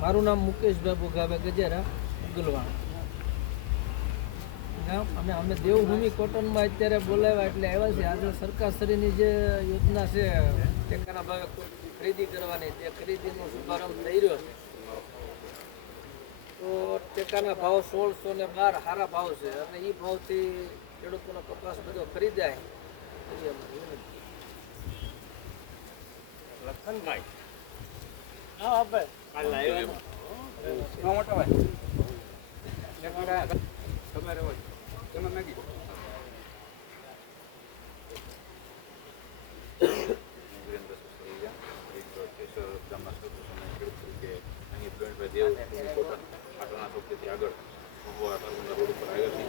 મારું નામ મુકેશભાઈ ભોગાભાઈ ગજેરા ઉગલવાણ અમે અમે દેવભૂમિ કોટનમાં અત્યારે બોલાવ્યા એટલે આવ્યા છે આજે સરકારશ્રીની જે યોજના છે, ટેકાના ભાવે ખરીદી કરવાની, તે ખરીદીનો શુભારંભ થઈ રહ્યો છે. ટેકાના ભાવ સોળસો ને બાર સારા ભાવ છે. અને એ ભાવથી ખેડૂતોનો કપાસ બધો ખરીદાય. લખનભાઈ. હા આવ્યા ના ભાઈ. તમારે હોય તમે મેગી. વિરેન્દ્ર મહુવા તાલુકાના રોડ ઉપર આવ્યો છે.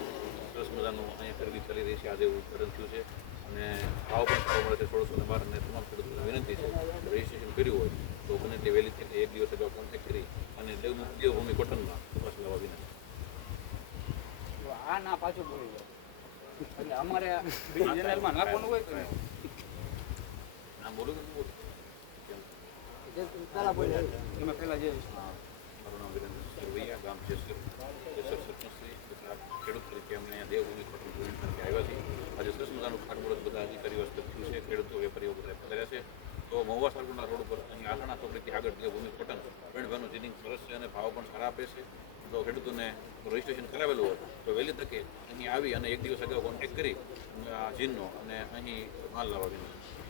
સરસ મજાનું અહીંયા ખરીદી ચાલી રહી છે. આજે ઉદઘાટન થયું છે. અને ભાવ પણ સારો મળે છે ને બાર અને તમામ ખેડૂતોને વિનંતી છે. રજીસ્ટ્રેશન કર્યું હોય તો બને એટલી વહેલી તકે એક દિવસ અગાઉ કોન્ટેક્ટ કરી અને દેવનું દેવભૂમિ કોટનમાં તપાસ લેવા વિનંતી. આ ના પાછું બોલી જાવ એટલે અમારે બીજી ચેનલમાં નાખવાનું હોય તો ના બોલું કે બોલું. કેમ? બોલ્યા પહેલા જે મારું નામ વિરેન્દ્ર સરવૈયા ગામ જેસર હસ્તક થયું છે, ખેડૂતો વેપારીઓ બધા કર્યા છે તો મહુવા સારગુના રોડ ઉપર અહીં આથાણા ચોકડીથી આગળ દેવભૂમિ કોટન વેણભાઈનું જીનિંગ સરસ છે અને ભાવ પણ સારા આપે છે. તો ખેડૂતોને રજીસ્ટ્રેશન કરાવેલું હોય, તો વહેલી તકે અહીં આવી અને એક દિવસ અગાઉ કોન્ટેક્ટ કરી જીનનો અને અહીં માલ લાવવા વિનંતી.